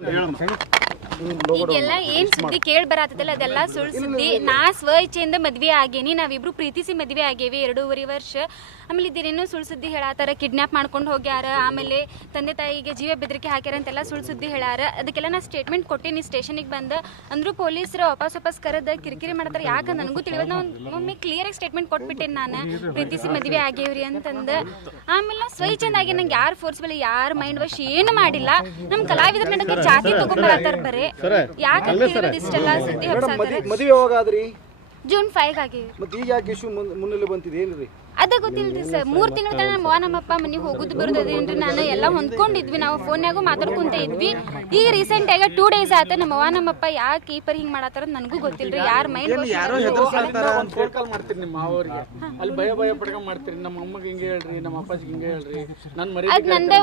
Yardım. ಈಗೆಲ್ಲ ಏನ್ ಸುದ್ದಿ ಕೇಳಿ ಬರತ್ತದಲ್ಲ ಅದೆಲ್ಲ ಸುಳ್ಳು ಸುದ್ದಿ. ನಾ ಸ್ವ ಇಚ್ಛೆಯಿಂದ ಮದ್ವೆ ಆಗೇನಿ ನಾವಿಬ್ರು ಪ್ರೀತಿಸಿ ಮದ್ವೆ ಆಗೇವಿ ಎರಡೂವರೆ ವರ್ಷ. ಆಮೇಲೆ ಇದೇನೇನೋ ಸುಳ್ಳು ಸುದ್ದಿ ಹೇಳತ್ತಾರ ಕಿಡ್ನಾಪ್ ಮಾಡ್ಕೊಂಡು ಹೋಗ್ಯಾರ ಆಮೇಲೆ ತಂದೆ ತಾಯಿಗೆ ಜೀವ ಬೆದರಿಕೆ ಹಾಕ್ಯಾರ ಅಂತೆಲ್ಲ ಸುಳ್ಳು ಸುದ್ದಿ ಹೇಳಾರ. ಅದಕ್ಕೆಲ್ಲ ನಾ ಸ್ಟೇಟ್ಮೆಂಟ್ ಕೊಟ್ಟೀನಿ ಸ್ಟೇಷನಿಗೆ ಬಂದ. ಅಂದ್ರೂ ಪೊಲೀಸರು ವಾಪಸ್ ವಾಪಸ್ ಕರೆದ ಕಿರಿಕಿರಿ ಮಾಡ್ತಾರೆ ಯಾಕೆ? ನನಗೂ ತಿಳಿಯೋದು ನಾ ಒಮ್ಮೆ ಕ್ಲಿಯರ್ ಆಗಿ ಸ್ಟೇಟ್ಮೆಂಟ್ ಕೊಟ್ಬಿಟ್ಟೇನಿ ನಾನು. ಪ್ರೀತಿಸಿ ಮದ್ವೆ ಆಗೇವ್ರಿ ಅಂತಂದ. ಆಮೇಲೆ ನಾ ಸ್ವಚ್ಛಂದಾಗಿ ನಂಗೆ ಯಾರು ಫೋರ್ಸ್ಬಲ್ ಯಾರು ಮೈಂಡ್ ವಾಶ್ ಏನು ಮಾಡಿಲ್ಲ. ನಮ್ಮ ಕಲಾವಿದ್ರ ನಡಕ್ಕೆ ಜಾತಿ ತಗೊಂಡ್ಬರತ್ತಾರ ಬರೇ. ಯಾಕೆ ಇಷ್ಟೆಲ್ಲ ಸುದ್ದಿ ಹಬ್ಸಾತಾರ ಮದುವೆ ಯಾವಾಗ ಆದ್ರಿ? ಜೂನ್ ಫೈವ್ ಆಗಿ. ಮತ್ತೆ ಈಗ ಯಾಕೆ ಇಶ್ಯೂ ಮುನ್ನೆಲೆ ಬಂತಿದೆ ಏನ್ರಿ? ಅದ ಗೊತ್ತಿಲ್ರಿ ಸರ್. ಮೂರ್ ತಿಂಗಳ ತನಕ ನಮ್ಮ ಅವ್ವ ನಮ್ಮಪ್ಪ ಮನೆಗೆ ಹೋಗುದು ಬರೋದು ಅದೇನ್ರಿ ನಾನು ಎಲ್ಲ ಹೊಂದ್ಕೊಂಡಿದ್ವಿ. ನಾವು ಫೋನ್ಯಾಗೂ ಮಾತಾಡ್ಕೊಂತ ಇದ್ವಿ. ಈಗ ರೀಸೆಂಟ್ ಆಗ ಟೂ ಡೇಸ್ ಆತ ನಮ್ಮ ಅವ್ವ ನಮ್ಮಪ್ಪ ಯಾಕೆ ಕೀಪರ್ ಹಿಂಗ್ ಮಾಡತ್ತಾರ ನನಗೂ ಗೊತ್ತಿಲ್ರಿ. ಯಾರ ಮೈಂಡ್ ಒಂದು ಫೋನ್ ಕಾಲ್ ಮಾಡ್ತೀರಿ ನಿಮ್ಮ ಮಾವರಿಗೆ. ಅಲ್ಲಿ ಭಯ ಭಯ ಪಡ್ಕೊಂಡ್ ಮಾಡ್ತೀರಿ. ನಮ್ಮ ಅಮ್ಮಗೆ ಹಿಂಗೆ ಹೇಳ್ರಿ ನಮ್ಮ ಅಪ್ಪಾಜಿಗೆ ಹಿಂಗೆ ಹೇಳ್ರಿ. ನನ್ ಮರಿ ಅದ್ ನಂದೇ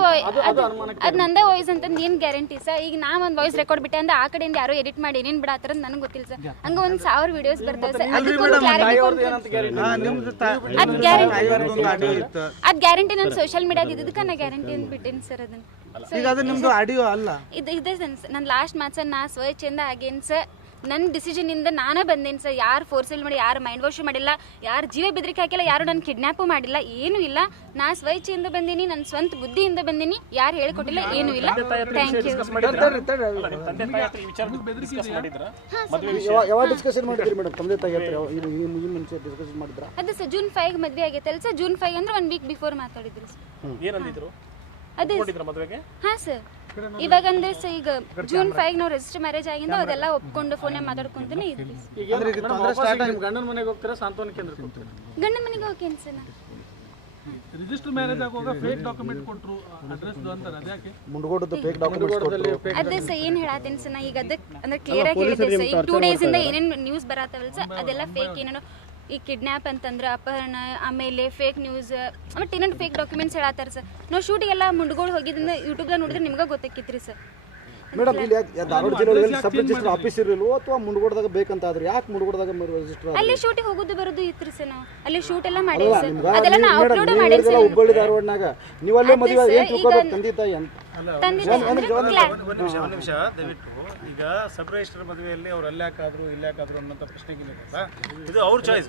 ಅದು ವಾಯ್ಸ್ ಅಂತ ಏನ್ ಗ್ಯಾರಂಟಿ ಸರ್. ಈಗ ನಾ ಒಂದ್ ವಾಯ್ಸ್ ರೆಕಾರ್ಡ್ ಬಿಟ್ಟೆ ಅಂದ್ರೆ ಆ ಕಡೆಯಿಂದ ಯಾರೋ ಎಡಿಟ್ ಮಾಡಿ ಏನೇನ್ ಬಿಡತ್ತಾರ ನನಗೆ ಗೊತ್ತಿಲ್ಲ ಸರ್. ಹಂಗ ಒಂದ್ ಸಾವಿರ ವಿಡಿಯೋಸ್ ಬರ್ತಾವೆ ಸರ್. ಅದಕ್ಕೊಂದು ಅದ್ ಗ್ಯಾರಂಟಿ ಅದ್ ಗ್ಯಾರಂಟಿ ನಾನು ಸೋಶಿಯಲ್ ಮೀಡಿಯಾದ ಇದಕ್ಕೆ ನಾ ಗ್ಯಾರಂಟಿ ಅಂತ ಬಿಟ್ಟೇನಿ ಸರ್ ಅದನ್ನ. ಈಗ ಅದು ನಿಮ್ದು ಆಡಿಯೋ ಅಲ್ಲ. ಇದು ಇದೆ ನನ್ನ ಲಾಸ್ಟ್ ಮಾತ್ ಸರ್ ನಾ ಸ್ವಚ್ಛಂದ ಆಗೇನ್ ಸರ್ ನನ್ನ ಡಿಸಿಷನ್ ಇಂದ ನಾನೇ ಬಂದೇನಿ ಸರ್. ಯಾರು ಫೋರ್ಸ್ ಮಾಡಿ ಯಾರು ಮೈಂಡ್ ವಾಶ್ ಮಾಡಿಲ್ಲ ಯಾರು ಜೀವ ಬೆದರಿಕೆ ಹಾಕಿಲ್ಲ ಯಾರು ನನ್ನ ಕಿಡ್ನಾಪು ಮಾಡಿಲ್ಲ ಏನೂ ಇಲ್ಲ. ನಾ ಸ್ವಚ್ಛೆಯಿಂದ ಬಂದೀನಿ ನನ್ನ ಸ್ವಂತ ಬುದ್ಧಿಯಿಂದ ಬಂದೀನಿ ಯಾರು ಹೇಳ್ಕೊಟ್ಟಿಲ್ಲ ಏನೂ ಇಲ್ಲ. ಥ್ಯಾಂಕ್ ಯು ಅದೇ ಸರ್ ಜೂನ್ ಫೈವ್ ಮದ್ವೆ ಆಗೈತಲ್ಲ ಸರ್? ಜೂನ್ ಫೈವ್ ಅಂದ್ರೆ ಒನ್ ವೀಕ್ ಬಿಫೋರ್ ಮಾತಾಡಿದ್ರು ಸರ್. ಏನಂದಿದ್ರು? ಅದೇ ಹಾ ಸರ್. ಇವಾಗ ಅಂದ್ರೆ ಸ ಈಗ ಜೂನ್ ಫೈವ್ ನಾವು ರಿಜಿಸ್ಟರ್ ಮ್ಯಾರೇಜ್ ಆಗಿಂದ ಅದೆಲ್ಲ ಒಪ್ಕೊಂಡು ಫೋನೇ ಮಾತಾಡ್ಕೊಂತಾನೆ ಇದ್ವಿ. ಗಂಡನ ಮನೆಗೆ ಹೋಗ್ತೀರಾ ಸಾಂತ್ವನ ಕೇಂದ್ರಕ್ಕೆ ಹೋಗ್ತೀರಾ? ಗಂಡ ಮನೆಗೆ ರಿಜಿಸ್ಟರ್ ಮ್ಯಾರೇಜ್ ಆಗುವಾಗ ಫೇಕ್ ಡಾಕ್ಯುಮೆಂಟ್ ಕೊಟ್ಟರು ಅಡ್ರೆಸ್ ಅಂತಾರೆ ಅದ್ಯಾಕೆ? ಮುಂಡಗೋಡದ ಫೇಕ್ ಡಾಕ್ಯುಮೆಂಟ್ಸ್ ಅದೇ ಸರ್ ಏನ್ ಹೇಳಾತೀನಿ ಸರ್ ಈಗ ಅದಕ್ಕೆ ಅಂದ್ರೆ ಕ್ಲಿಯರ್ ಆಗಿ ಹೇಳಿದೆ ಸರ್ ಈಗ ಟೂ ಡೇಸ್ ಇಂದ ಏನೇನು ನ್ಯೂಸ್ ಬರತ್ತವಲ್ಲ ಸರ್ ಅದೆಲ್ಲ ಫೇಕ್ ಏನೇನೋ ಈ ಕಿಡ್ನ್ಯಾಪ್ ಅಂತಂದ್ರೆ ಅಪಹರಣ ಆಮೇಲೆ ಫೇಕ್ ನ್ಯೂಸ್ ಆಮೇಲೆ ಇನ್ನೊಂದು ಫೇಕ್ ಡಾಕ್ಯುಮೆಂಟ್ಸ್ ಹೇಳತ್ತಾರ ಸರ್ ನಾವು ಶೂಟಿಗೆಲ್ಲ ಮುಂಡ್ಗೋಳು ಹೋಗಿದ್ದಿಂದ ಯೂಟ್ಯೂಬ್ದಾಗ ನೋಡಿದ್ರೆ ನಿಮ್ಗೆ ಗೊತ್ತಾಕಿತ್ರಿ ಸರ್ ಮೇಡಮ್ ಇಲ್ಲಿ ಧಾರವಾಡ ಜಿಲ್ಲೆಯಲ್ಲಿ ಸಬ್ ರಿಜಿಸ್ಟರ್ ಆಫೀಸ್ ಇರಲಿಲ್ಲ ಅಥವಾ ಮುಂಡಗೋಡದಾಗ ಬೇಕಂತ ಆದ್ರೆ ಯಾಕೆ ಮುಂಡಗೋಡದಾಗ ರಿಜಿಸ್ಟರ್ ಅಲ್ಲಿ ಶೂಟ್ ಹೋಗೋದು ಬರೋದು ಇತ್ರಿ ಸರ್ ನಾವು. ಅಲ್ಲಿ ಶೂಟ್ ಎಲ್ಲ ಮಾಡೀವಿ ಸರ್ ಅದೆಲ್ಲ ನಾವು ಅಪ್ಲೋಡ್ ಮೇಡಮ್ ಸರ್ ಹುಬ್ಬಳ್ಳಿ ಧಾರವಾಡನಾಗ. ನೀವು ಅಲ್ಲೇ ಮದುವೆ ಏನು ತಿಳ್ಕೊಬೇಕು? ತಂದೆ ತಾಯಿ ಅಂತ. ಕ್ಲಾ- ಒಂದು ನಿಮಿಷ ಒಂದು ನಿಮಿಷ ದಯವಿಟ್ಟು ಈಗ ಸಬ್ ರಿಜಿಸ್ಟರ್ ಮದುವೆಯಲ್ಲಿ ಅವ್ರು ಅಲ್ಲಿ? ಯಾಕಾದ್ರು ಇಲ್ಲಿ ಯಾಕಾದ್ರು ಅನ್ನೋ ಪ್ರಶ್ನೆಗೆ ಇದು ಅವ್ರ ಚಾಯ್ಸ್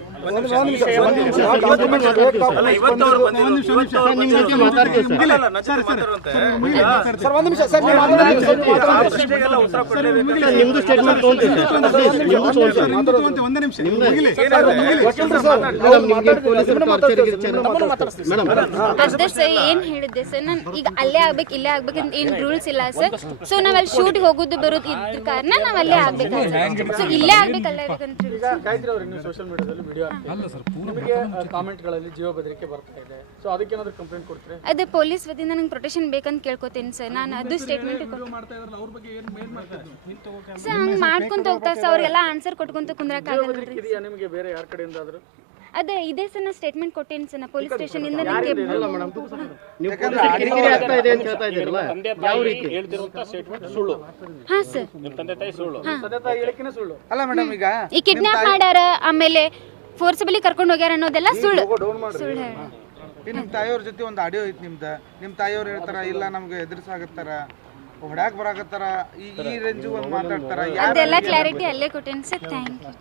ಅಲ್ಲ ಇವತ್ತು ಅವ್ರು. ಪ್ರಶ್ನೆಗೆಲ್ಲ. ಅದೇ ಸರ್ ಏನ್ ಹೇಳಿದ್ದೆ ಸರ್? ನಾನು ಈಗ ಅಲ್ಲೇ ಆಗ್ಬೇಕು ಇಲ್ಲೇ ಆಗ್ಬೇಕಂತ ಏನ್ ರೂಲ್ಸ್ ಇಲ್ಲ ಸರ್. ಸೊ ನಾವ್ ಅಲ್ಲಿ ಶೂಟ್ ಹೋಗೋದು ಬರೋದು ಇದ್ರ ಕಾರಣ ನಾವ್ ಅಲ್ಲೇ ಆಗ್ಬೇಕಾಗ್ತದೆ ಸೊ ಇಲ್ಲೇ ಆಗ್ಬೇಕು ಅಲ್ಲೇ ಈಗ ಗಾಯತ್ರಿ ಅವ್ರಿಗೆ ನೀವು ಸೋಷಿಯಲ್ ಮೀಡಿಯಾದಲ್ಲಿ ವಿಡಿಯೋ ನಿಮಗೆ ಕಾಮೆಂಟ್ಗಳಲ್ಲಿ ಜೀವ ಬೆದರಿಕೆ ಬರ್ತಾ ಇದೆ. ಸೊ ಏನಾದರೂ ಕಂಪ್ಲೇಂಟ್ ಕೊಡ್ತೀರಿ? ಅದೇ ಪೊಲೀಸ್ ವತಿಯಿಂದ ನಂಗೆ ಪ್ರೊಟೆಕ್ಷನ್ ಬೇಕಂತ ಕೇಳ್ಕೊತೀನಿ ಸರ್. ನಾನು ಅದು ಸ್ಟೇಟ್ಮೆಂಟ್ ಮಾಡ್ತಾ ಇದ್ರಲ್ಲ ಅವ್ರ ಬಗ್ಗೆ ಏನು ಮೇಲ್ ಮಾಡ್ತಿದ್ರು? ಸರ್ ಹಂಗೆ ಮಾಡ್ಕೊಂತ ಹೋಗ್ತಾರೆ ಸರ್. ಅವ್ರಿಗೆಲ್ಲ ಆನ್ಸರ್ ಕೊಟ್ಕೊಂತ ಕುಂದ್ರಕ್ಕಾಗಲ್ಲ ನಿಮಗೆ ಬೇರೆ ಯಾರ ಕಡೆಯಿಂದ ಆದ್ರೂ ಅದೇ ಇದೇ ಸಣ್ಣ ಸ್ಟೇಟ್ಮೆಂಟ್ ಕೊಟ್ಟೇನು ಸಣ್ಣ ಪೊಲೀಸ್ ಸ್ಟೇಷನ್ ಇಂದ ನನಗೆ ಸುಳ್ಳು. ಹಾ ಸರ್. ನಿಮ್ಮ ತಂದೆ ತಾಯಿ ಸುಳ್ಳು. ತಂದೆ ತಾಯಿ ಸುಳ್ಳು. ಅಲ್ಲ ಮೇಡಮ್ ಈಗ ಈ ಕಿಡ್ನಾಪ್ ಮಾಡ್ಯಾರ ಆಮೇಲೆ ಫೋರ್ಸಬಲಿ ಕರ್ಕೊಂಡು ಹೋಗ್ಯಾರ ಅನ್ನೋದೆಲ್ಲ ಸುಳ್ಳು. ಸುಳ್ಳು ಹೇಳ. ನಿಮ್ಮ ತಾಯಿಯವ್ರ ಜೊತೆ ಒಂದು ಆಡಿಯೋ ಐತಿ ನಿಮ್ದು. ನಿಮ್ಮ ತಾಯಿಯವ್ರು ಹೇಳ್ತಾರ ಇಲ್ಲ ನಮ್ಗೆ ಎದುರಿಸಾಗತ್ತಾರ ಹೊಡ್ಯಾಕ್ ಬರಾಕತ್ತಾರ ಈ ರೇಂಜ್ ಒಂದು ಮಾತಾಡ್ತಾರ. ಅದೆಲ್ಲ ಕ್ಲಾರಿಟಿ ಅಲ್ಲೇ ಕೊಟ್ಟೇನಿ ಸರ್. Thank you